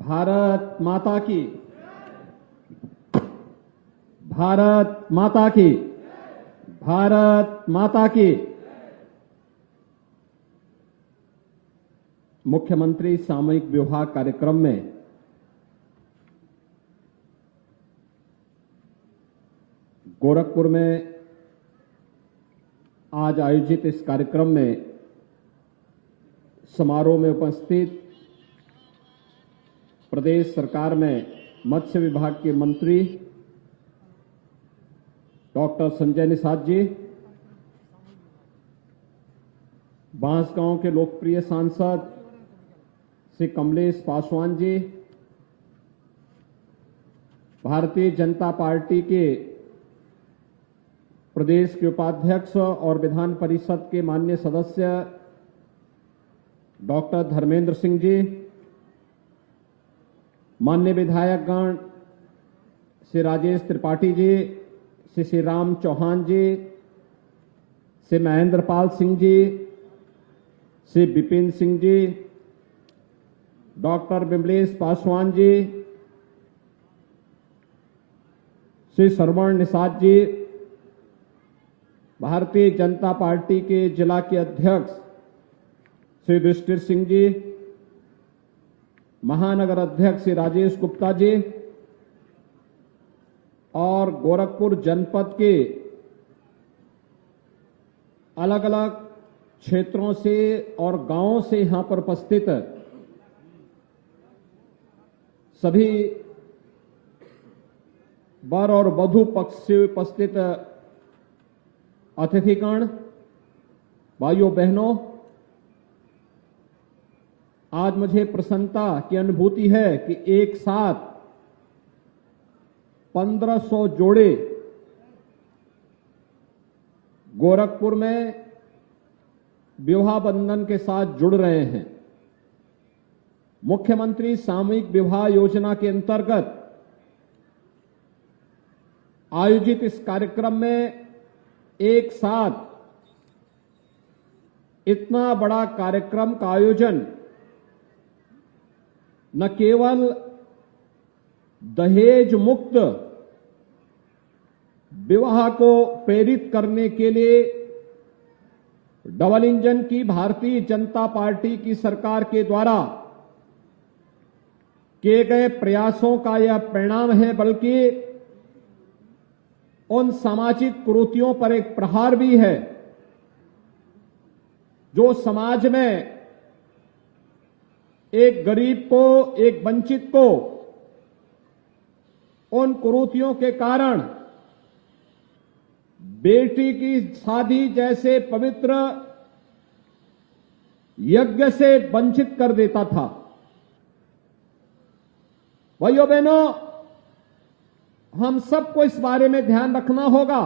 भारत माता की, भारत माता की, भारत माता की। मुख्यमंत्री सामूहिक विवाह कार्यक्रम में गोरखपुर में आज आयोजित इस कार्यक्रम में समारोह में उपस्थित प्रदेश सरकार में मत्स्य विभाग के मंत्री डॉक्टर संजय निषाद जी, बांसगांव के लोकप्रिय सांसद श्री कमलेश पासवान जी, भारतीय जनता पार्टी के प्रदेश के उपाध्यक्ष और विधान परिषद के माननीय सदस्य डॉक्टर धर्मेंद्र सिंह जी, माननीय विधायकगण श्री राजेश त्रिपाठी जी, श्री श्री राम चौहान जी, श्री महेंद्र पाल सिंह जी, श्री विपिन सिंह जी, डॉक्टर विमलेश पासवान जी, श्री श्रवण निषाद जी, भारतीय जनता पार्टी के जिला के अध्यक्ष श्री युधिष्ठिर सिंह जी, महानगर अध्यक्ष श्री राजेश गुप्ता जी और गोरखपुर जनपद के अलग अलग क्षेत्रों से और गांवों से यहां पर उपस्थित सभी वर और वधू पक्ष से उपस्थित अतिथिगण, भाइयों बहनों, आज मुझे प्रसन्नता की अनुभूति है कि एक साथ 1500 जोड़े गोरखपुर में विवाह बंधन के साथ जुड़ रहे हैं। मुख्यमंत्री सामूहिक विवाह योजना के अंतर्गत आयोजित इस कार्यक्रम में एक साथ इतना बड़ा कार्यक्रम का आयोजन न केवल दहेज मुक्त विवाह को प्रेरित करने के लिए डबल इंजन की भारतीय जनता पार्टी की सरकार के द्वारा किए गए प्रयासों का यह परिणाम है, बल्कि उन सामाजिक कुरीतियों पर एक प्रहार भी है जो समाज में एक गरीब को, एक वंचित को उन कुरीतियों के कारण बेटी की शादी जैसे पवित्र यज्ञ से वंचित कर देता था। भाइयों बहनों, हम सबको इस बारे में ध्यान रखना होगा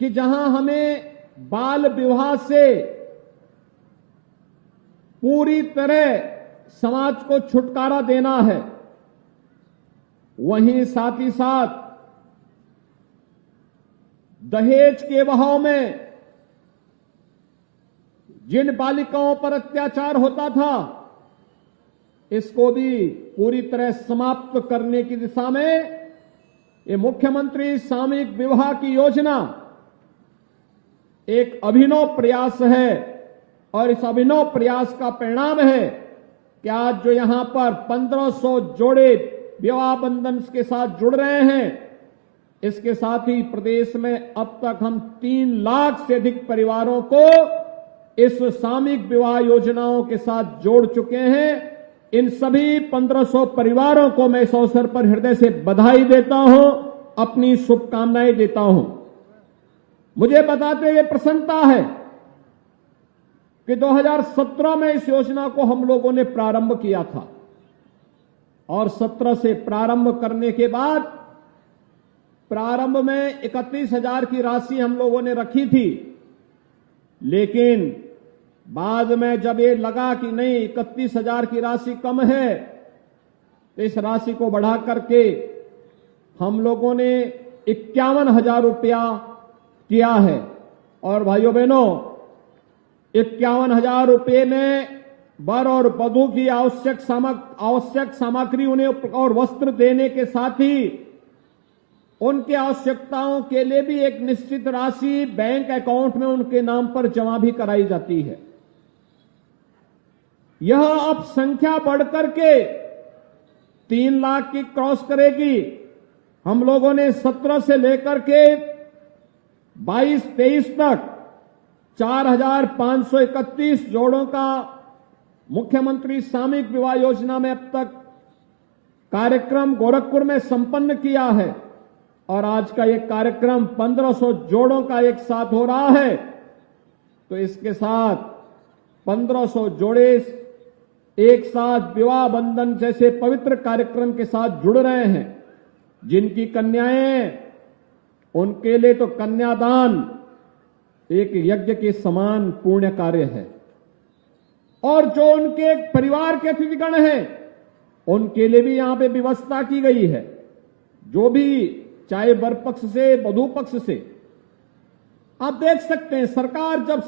कि जहां हमें बाल विवाह से पूरी तरह समाज को छुटकारा देना है, वहीं साथ ही साथ दहेज के बहाव में जिन बालिकाओं पर अत्याचार होता था, इसको भी पूरी तरह समाप्त करने की दिशा में ये मुख्यमंत्री सामूहिक विवाह की योजना एक अभिनव प्रयास है। और इस अभिनव प्रयास का परिणाम है कि आज जो यहां पर 1500 जोड़े विवाह बंधन के साथ जुड़ रहे हैं, इसके साथ ही प्रदेश में अब तक हम 3 लाख से अधिक परिवारों को इस सामूहिक विवाह योजनाओं के साथ जोड़ चुके हैं। इन सभी 1500 परिवारों को मैं इस अवसर पर हृदय से बधाई देता हूं, अपनी शुभकामनाएं देता हूं। मुझे बताते हुए प्रसन्नता है कि 2017 में इस योजना को हम लोगों ने प्रारंभ किया था और 17 से प्रारंभ करने के बाद प्रारंभ में 31,000 की राशि हम लोगों ने रखी थी, लेकिन बाद में जब ये लगा कि नहीं 31,000 की राशि कम है, तो इस राशि को बढ़ा करके हम लोगों ने 51,000 रुपया किया है। और भाइयों बहनों, 51,000 रुपये में वर और वधू की आवश्यक सामग्री उन्हें और वस्त्र देने के साथ ही उनकी आवश्यकताओं के लिए भी एक निश्चित राशि बैंक अकाउंट में उनके नाम पर जमा भी कराई जाती है। यह अब संख्या बढ़कर के 3 लाख की क्रॉस करेगी। हम लोगों ने 17 से लेकर के 22-23 तक 4,531 जोड़ों का मुख्यमंत्री सामूहिक विवाह योजना में अब तक कार्यक्रम गोरखपुर में संपन्न किया है और आज का यह कार्यक्रम 1500 जोड़ों का एक साथ हो रहा है। तो इसके साथ 1500 जोड़े एक साथ विवाह बंधन जैसे पवित्र कार्यक्रम के साथ जुड़ रहे हैं। जिनकी कन्याएं, उनके लिए तो कन्यादान एक यज्ञ के समान पुण्य कार्य है और जो उनके परिवार के अतिथिगण हैं उनके लिए भी यहां पे व्यवस्था की गई है। जो भी चाहे वर पक्ष से वधू पक्ष से, आप देख सकते हैं सरकार जब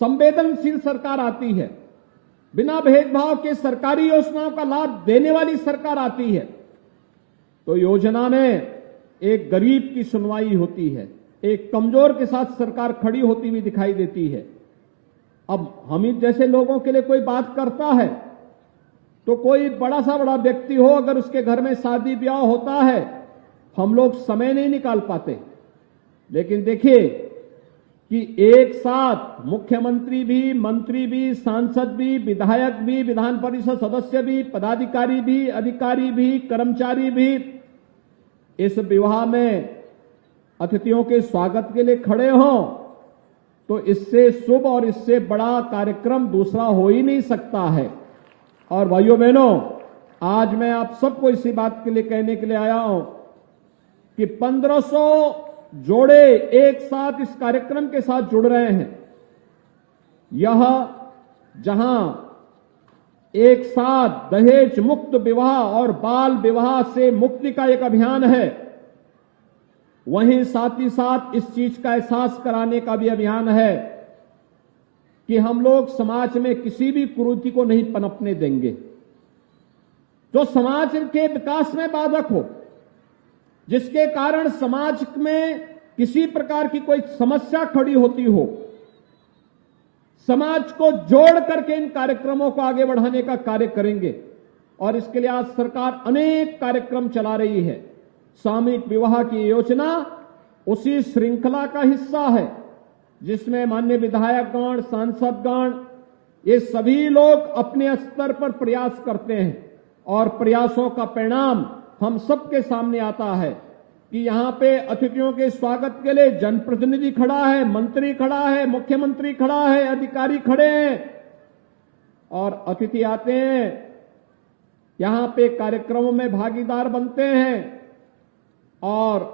संवेदनशील सरकार आती है, बिना भेदभाव के सरकारी योजनाओं का लाभ देने वाली सरकार आती है तो योजना में एक गरीब की सुनवाई होती है, एक कमजोर के साथ सरकार खड़ी होती हुई दिखाई देती है। अब हम ही जैसे लोगों के लिए कोई बात करता है तो कोई बड़ा सा बड़ा व्यक्ति हो, अगर उसके घर में शादी ब्याह होता है हम लोग समय नहीं निकाल पाते। लेकिन देखिए कि एक साथ मुख्यमंत्री भी, मंत्री भी, सांसद भी, विधायक भी, विधान परिषद सदस्य भी, पदाधिकारी भी, अधिकारी भी, कर्मचारी भी इस विवाह में अतिथियों के स्वागत के लिए खड़े हों तो इससे शुभ और इससे बड़ा कार्यक्रम दूसरा हो ही नहीं सकता है। और भाइयों बहनों, आज मैं आप सबको इसी बात के लिए कहने के लिए आया हूं कि 1500 जोड़े एक साथ इस कार्यक्रम के साथ जुड़ रहे हैं। यह जहां एक साथ दहेज मुक्त विवाह और बाल विवाह से मुक्ति का एक अभियान है, वहीं साथ ही साथ इस चीज का एहसास कराने का भी अभियान है कि हम लोग समाज में किसी भी कुरीति को नहीं पनपने देंगे जो समाज के विकास में बाधक हो, जिसके कारण समाज में किसी प्रकार की कोई समस्या खड़ी होती हो। समाज को जोड़ करके इन कार्यक्रमों को आगे बढ़ाने का कार्य करेंगे और इसके लिए आज सरकार अनेक कार्यक्रम चला रही है। सामूहिक विवाह की योजना उसी श्रृंखला का हिस्सा है जिसमें माननीय विधायकगण, सांसदगण, ये सभी लोग अपने स्तर पर प्रयास करते हैं और प्रयासों का परिणाम हम सबके सामने आता है कि यहां पे अतिथियों के स्वागत के लिए जनप्रतिनिधि खड़ा है, मंत्री खड़ा है, मुख्यमंत्री खड़ा है, अधिकारी खड़े हैं और अतिथि आते हैं, यहां पे कार्यक्रमों में भागीदार बनते हैं और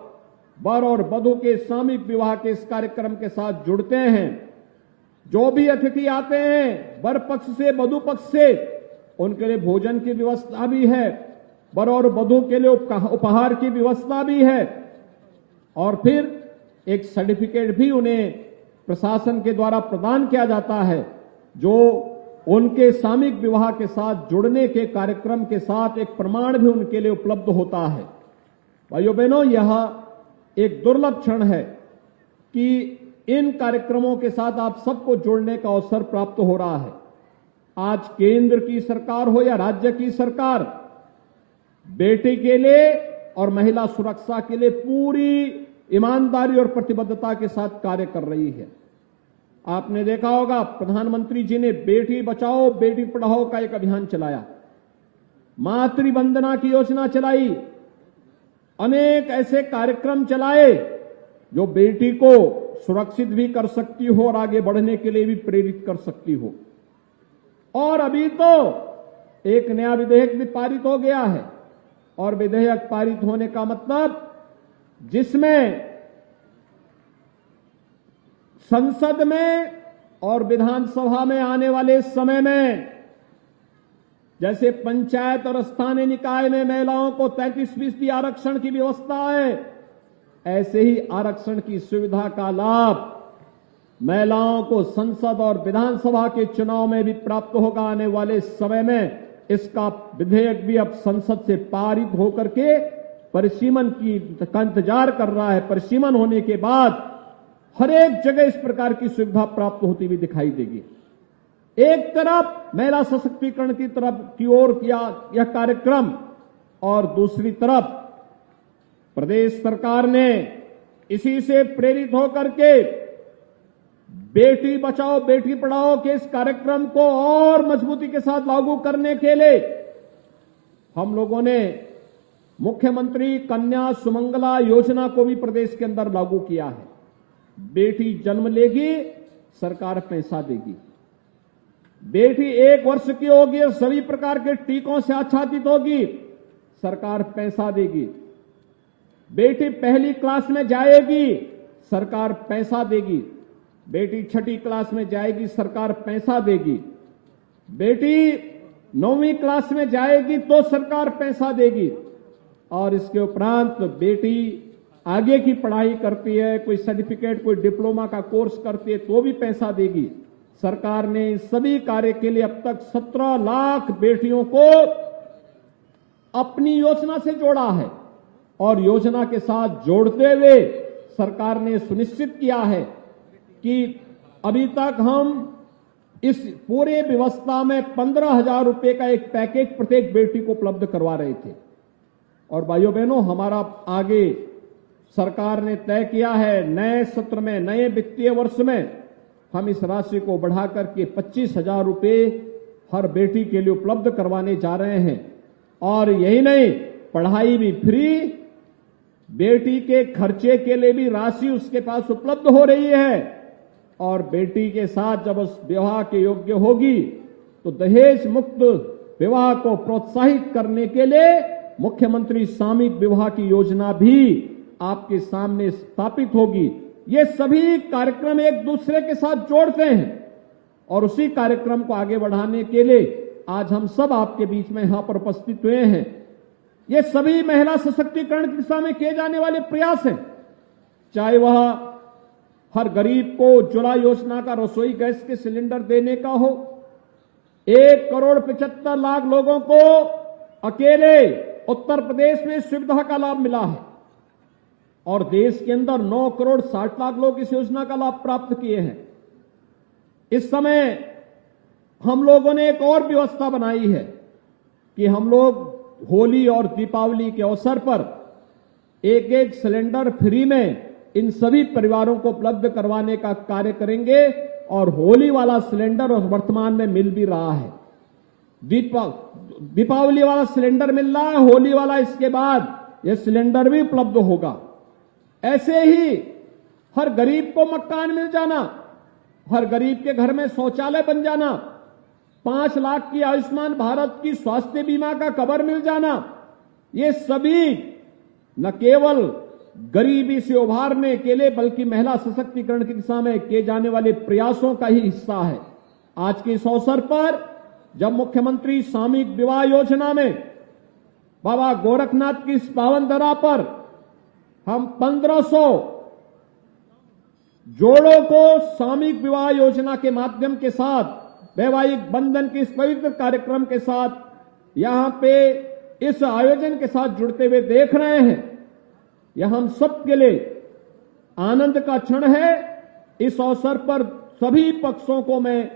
वर और वधू के सामूहिक विवाह के इस कार्यक्रम के साथ जुड़ते हैं। जो भी अतिथि आते हैं वर पक्ष से, वधू पक्ष से, उनके लिए भोजन की व्यवस्था भी है, वर और वधू के लिए उपहार की व्यवस्था भी है और फिर एक सर्टिफिकेट भी उन्हें प्रशासन के द्वारा प्रदान किया जाता है जो उनके सामूहिक विवाह के साथ जुड़ने के कार्यक्रम के साथ एक प्रमाण भी उनके लिए उपलब्ध होता है। भाइयों बहनों, यह एक दुर्लभ क्षण है कि इन कार्यक्रमों के साथ आप सबको जुड़ने का अवसर प्राप्त हो रहा है। आज केंद्र की सरकार हो या राज्य की सरकार, बेटी के लिए और महिला सुरक्षा के लिए पूरी ईमानदारी और प्रतिबद्धता के साथ कार्य कर रही है। आपने देखा होगा प्रधानमंत्री जी ने बेटी बचाओ बेटी पढ़ाओ का एक अभियान चलाया, मातृ वंदना की योजना चलाई, अनेक ऐसे कार्यक्रम चलाए जो बेटी को सुरक्षित भी कर सकती हो और आगे बढ़ने के लिए भी प्रेरित कर सकती हो। और अभी तो एक नया विधेयक भी पारित हो गया है और विधेयक पारित होने का मतलब जिसमें संसद में और विधानसभा में आने वाले समय में जैसे पंचायत और स्थानीय निकाय में महिलाओं को 33% आरक्षण की व्यवस्था है, ऐसे ही आरक्षण की सुविधा का लाभ महिलाओं को संसद और विधानसभा के चुनाव में भी प्राप्त होगा। आने वाले समय में इसका विधेयक भी अब संसद से पारित होकर के परिसीमन का इंतजार कर रहा है। परिसीमन होने के बाद हर एक जगह इस प्रकार की सुविधा प्राप्त होती हुई दिखाई देगी। एक तरफ महिला सशक्तिकरण की तरफ की ओर किया यह कार्यक्रम, और दूसरी तरफ प्रदेश सरकार ने इसी से प्रेरित होकर के बेटी बचाओ बेटी पढ़ाओ के इस कार्यक्रम को और मजबूती के साथ लागू करने के लिए हम लोगों ने मुख्यमंत्री कन्या सुमंगला योजना को भी प्रदेश के अंदर लागू किया है। बेटी जन्म लेगी, सरकार पैसा देगी। बेटी 1 वर्ष की होगी और सभी प्रकार के टीकों से आच्छादित होगी, सरकार पैसा देगी। बेटी पहली क्लास में जाएगी, सरकार पैसा देगी। बेटी छठी क्लास में जाएगी, सरकार पैसा देगी। बेटी 9वीं क्लास में जाएगी तो सरकार पैसा देगी। और इसके उपरांत बेटी आगे की पढ़ाई करती है, कोई सर्टिफिकेट कोई डिप्लोमा का कोर्स करती है तो भी पैसा देगी। सरकार ने सभी कार्य के लिए अब तक 17 लाख बेटियों को अपनी योजना से जोड़ा है, और योजना के साथ जोड़ते हुए सरकार ने सुनिश्चित किया है कि अभी तक हम इस पूरे व्यवस्था में 15,000 रुपए का एक पैकेज प्रत्येक बेटी को उपलब्ध करवा रहे थे। और भाइयों बहनों, हमारा आगे सरकार ने तय किया है, नए सत्र में, नए वित्तीय वर्ष में हम इस राशि को बढ़ाकर के 25,000 रुपए हर बेटी के लिए उपलब्ध करवाने जा रहे हैं। और यही नहीं, पढ़ाई भी फ्री, बेटी के खर्चे के लिए भी राशि उसके पास उपलब्ध हो रही है। और बेटी के साथ जब उस विवाह के योग्य होगी तो दहेज मुक्त विवाह को प्रोत्साहित करने के लिए मुख्यमंत्री सामूहिक विवाह की योजना भी आपके सामने स्थापित होगी। ये सभी कार्यक्रम एक दूसरे के साथ जोड़ते हैं, और उसी कार्यक्रम को आगे बढ़ाने के लिए आज हम सब आपके बीच में यहां पर उपस्थित हुए हैं। ये सभी महिला सशक्तिकरण की दिशा में किए जाने वाले प्रयास हैं, चाहे वह हर गरीब को उज्ज्वला योजना का रसोई गैस के सिलेंडर देने का हो। 1,75,00,000 लोगों को अकेले उत्तर प्रदेश में सुविधा का लाभ मिला है, और देश के अंदर 9,60,00,000 लोग इस योजना का लाभ प्राप्त किए हैं। इस समय हम लोगों ने एक और व्यवस्था बनाई है कि हम लोग होली और दीपावली के अवसर पर एक सिलेंडर फ्री में इन सभी परिवारों को उपलब्ध करवाने का कार्य करेंगे। और होली वाला सिलेंडर वर्तमान में मिल भी रहा है, दीपावली वाला सिलेंडर मिल रहा है, होली वाला इसके बाद यह सिलेंडर भी उपलब्ध होगा। ऐसे ही हर गरीब को मकान मिल जाना, हर गरीब के घर में शौचालय बन जाना, 5 लाख की आयुष्मान भारत की स्वास्थ्य बीमा का कवर मिल जाना, ये सभी न केवल गरीबी से उभारने के लिए बल्कि महिला सशक्तिकरण की दिशा में किए जाने वाले प्रयासों का ही हिस्सा है। आज के इस अवसर पर जब मुख्यमंत्री सामूहिक विवाह योजना में बाबा गोरखनाथ की इस पावन धरा पर हम 1500 जोड़ों को सामूहिक विवाह योजना के माध्यम के साथ वैवाहिक बंधन के इस पवित्र कार्यक्रम के साथ यहां पे इस आयोजन के साथ जुड़ते हुए देख रहे हैं, यह हम सब के लिए आनंद का क्षण है। इस अवसर पर सभी पक्षों को मैं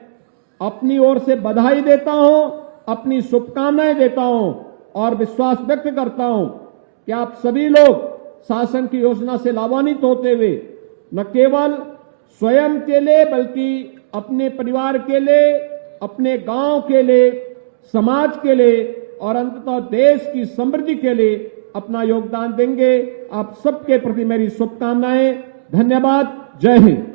अपनी ओर से बधाई देता हूं, अपनी शुभकामनाएं देता हूं और विश्वास व्यक्त करता हूं कि आप सभी लोग शासन की योजना से लाभान्वित होते हुए न केवल स्वयं के लिए बल्कि अपने परिवार के लिए, अपने गांव के लिए, समाज के लिए और अंततः देश की समृद्धि के लिए अपना योगदान देंगे। आप सबके प्रति मेरी शुभकामनाएं। धन्यवाद। जय हिंद।